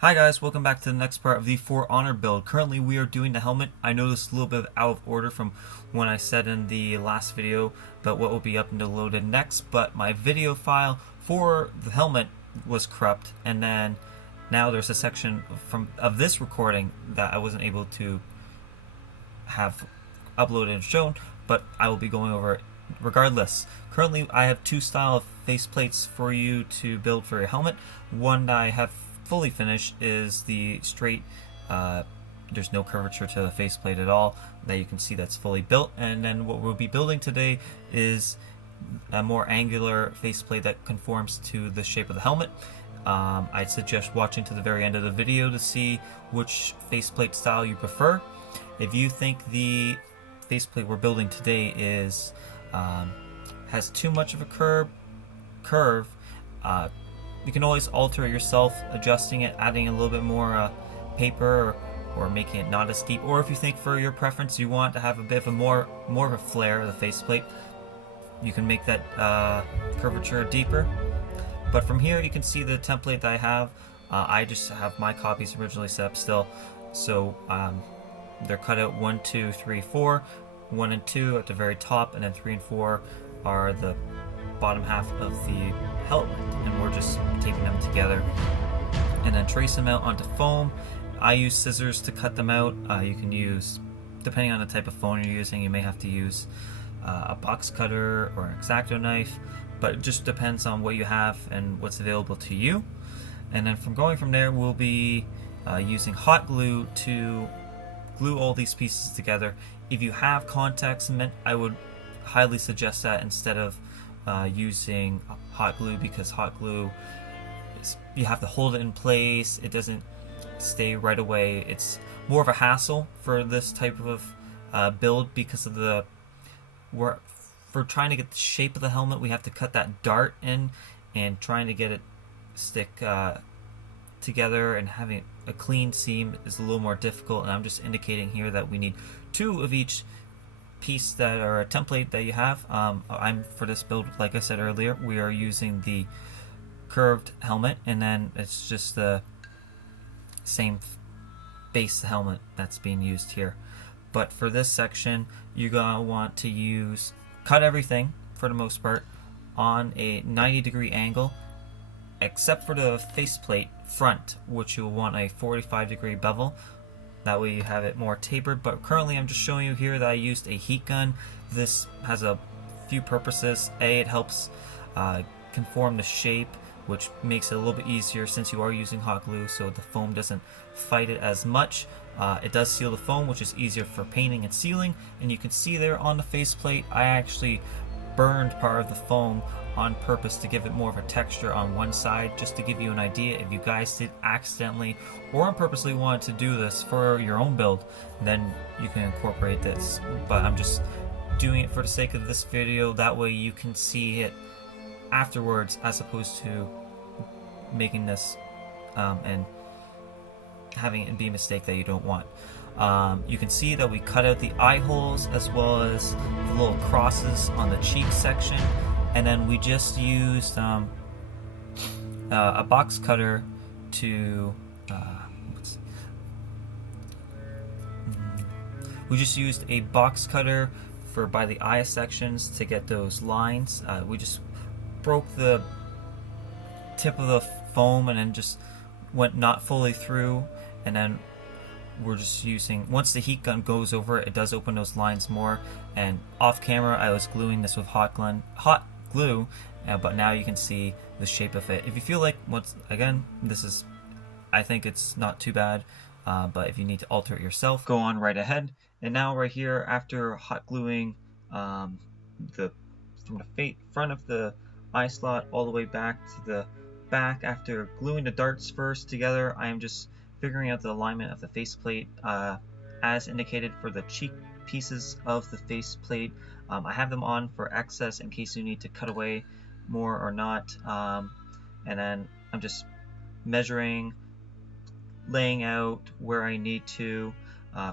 Hi guys, welcome back to the next part of the For Honor build. Currently we are doing the helmet. I know this is a little bit out of order from when I said in the last video about what will be up and loaded next, but my video file for the helmet was corrupt, and then now there's a section of this recording that I wasn't able to have uploaded and shown, but I will be going over it regardless. Currently I have two style of faceplates for you to build for your helmet. One that I have fully finished is the straight, there's no curvature to the faceplate at all, that you can see that's fully built. And then what we'll be building today is a more angular faceplate that conforms to the shape of the helmet. I'd suggest watching to the very end of the video to see which faceplate style you prefer. If you think the faceplate we're building today is has too much of a curve, you can always alter it yourself, adjusting it, adding a little bit more paper, or making it not as steep. Or if you think for your preference you want to have a bit of a more of a flare of the faceplate, you can make that curvature deeper. But from here you can see the template that I have. I just have my copies originally set up still, so they're cut out 1, 2, 3, 4. 1 and 2 at the very top, and then 3 and 4 are the bottom half of the helmet, and we're just taping them together and then trace them out onto foam. I use scissors to cut them out. You can use, depending on the type of foam you're using, you may have to use a box cutter or an X-Acto knife, but it just depends on what you have and what's available to you. And then from there we'll be using hot glue to glue all these pieces together. If you have contact cement, I would highly suggest that instead of using hot glue, because hot glue you have to hold it in place. It doesn't stay right away. It's more of a hassle for this type of build, because of for trying to get the shape of the helmet, we have to cut that dart in, and trying to get it stick together and having a clean seam is a little more difficult. And I'm just indicating here that we need 2 of each piece that are a template that you have. For this build, like I said earlier, we are using the curved helmet, and then it's just the same base helmet that's being used here. But for this section, you're gonna want to cut everything for the most part on a 90-degree angle, except for the faceplate front, which you'll want a 45-degree bevel. That way you have it more tapered. But currently I'm just showing you here that I used a heat gun. This has a few purposes. It helps conform the shape, which makes it a little bit easier since you are using hot glue, so the foam doesn't fight it as much. It does seal the foam, which is easier for painting and sealing. And you can see there on the faceplate, I actually burned part of the foam on purpose to give it more of a texture on one side, just to give you an idea. If you guys did accidentally or purposely want to do this for your own build, then you can incorporate this. But I'm just doing it for the sake of this video, that way you can see it afterwards, as opposed to making this and having it be a mistake that you don't want. You can see that we cut out the eye holes as well as the little crosses on the cheek section, and then we just used a box cutter to we just used a box cutter by the eye sections to get those lines. We just broke the tip of the foam and then just went not fully through, and then we're just using, once the heat gun goes over it, it does open those lines more. And off camera I was gluing this with hot glue, but now you can see the shape of it. If you feel like, I think it's not too bad, but if you need to alter it yourself, go on right ahead. And now right here, after hot gluing from the front of the eye slot all the way back to the back, after gluing the darts first together, I am just figuring out the alignment of the faceplate as indicated for the cheek pieces of the faceplate. I have them on for excess in case you need to cut away more or not. And then I'm just measuring, laying out where I need to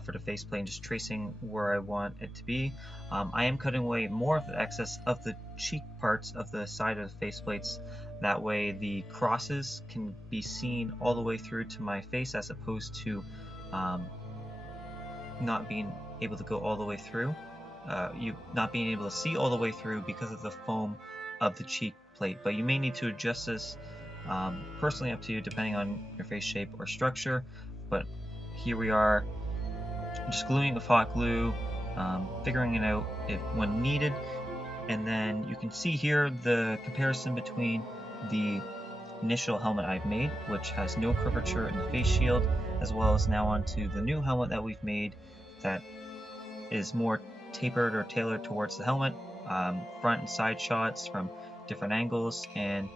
for the faceplate, and just tracing where I want it to be. I am cutting away more of the excess of the cheek parts of the side of the faceplates That way the crosses can be seen all the way through to my face, as opposed to not being able to go all the way through. You not being able to see all the way through because of the foam of the cheek plate. But you may need to adjust this personally, up to you, depending on your face shape or structure. But here we are, just gluing with hot glue, figuring it out when needed. And then you can see here the comparison between the initial helmet I've made, which has no curvature in the face shield, as well as now onto the new helmet that we've made that is more tapered or tailored towards the helmet, front and side shots from different angles. And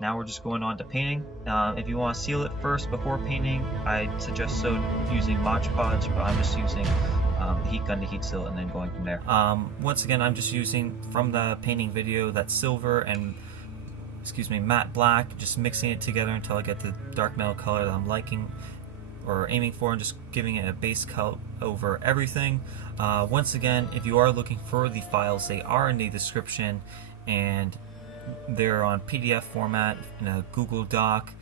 now we're just going on to painting. If you want to seal it first before painting, I'd suggest using Mod Podge, but I'm just using the heat gun to heat seal and then going from there. Once again, I'm just using from the painting video that silver and matte black, just mixing it together until I get the dark metal color that I'm liking or aiming for, and just giving it a base coat over everything. Once again, if you are looking for the files, they are in the description, and they're on PDF format in a Google Doc.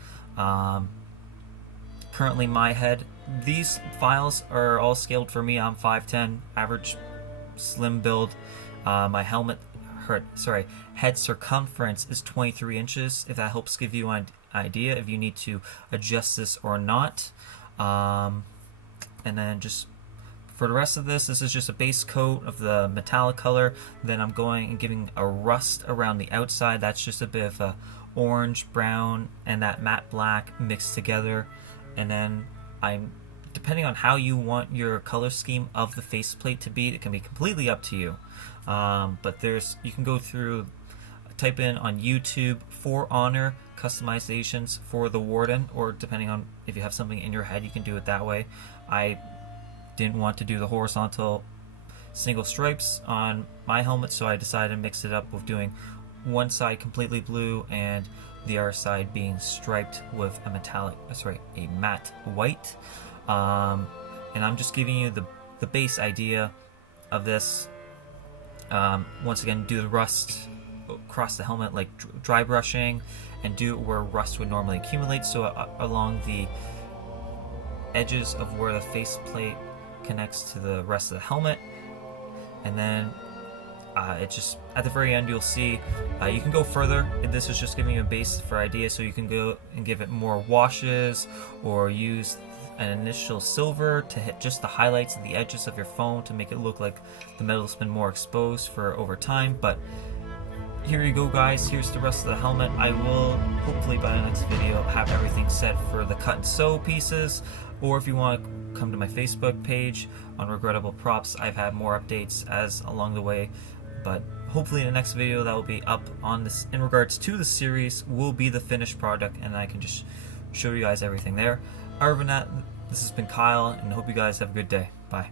Currently my head, these files are all scaled for me. I'm 5'10", average slim build. My head circumference is 23 inches, if that helps give you an idea if you need to adjust this or not. And then just for the rest of this is just a base coat of the metallic color. Then I'm going and giving a rust around the outside. That's just a bit of a orange, brown, and that matte black mixed together. And then depending on how you want your color scheme of the faceplate to be, it can be completely up to you. But you can go through, type in on YouTube For Honor customizations for the Warden, or depending on if you have something in your head, you can do it that way. I didn't want to do the horizontal single stripes on my helmet, so I decided to mix it up with doing one side completely blue and the other side being striped with a matte white. And I'm just giving you the base idea of this. Once again, do the rust across the helmet, like dry brushing, and do it where rust would normally accumulate, so along the edges of where the faceplate connects to the rest of the helmet. And then it just, at the very end, you'll see you can go further. This is just giving you a base for idea, so you can go and give it more washes, or use an initial silver to hit just the highlights and the edges of your phone to make it look like the metal's been more exposed for over time. But here you go, guys. Here's the rest of the helmet. I will hopefully by the next video have everything set for the cut and sew pieces, or if you want to come to my Facebook page on Regrettable Props, I've had more updates as along the way. But hopefully in the next video that will be up on this in regards to the series will be the finished product, and I can just show you guys everything there. Other than that, this has been Kyle, and I hope you guys have a good day. Bye.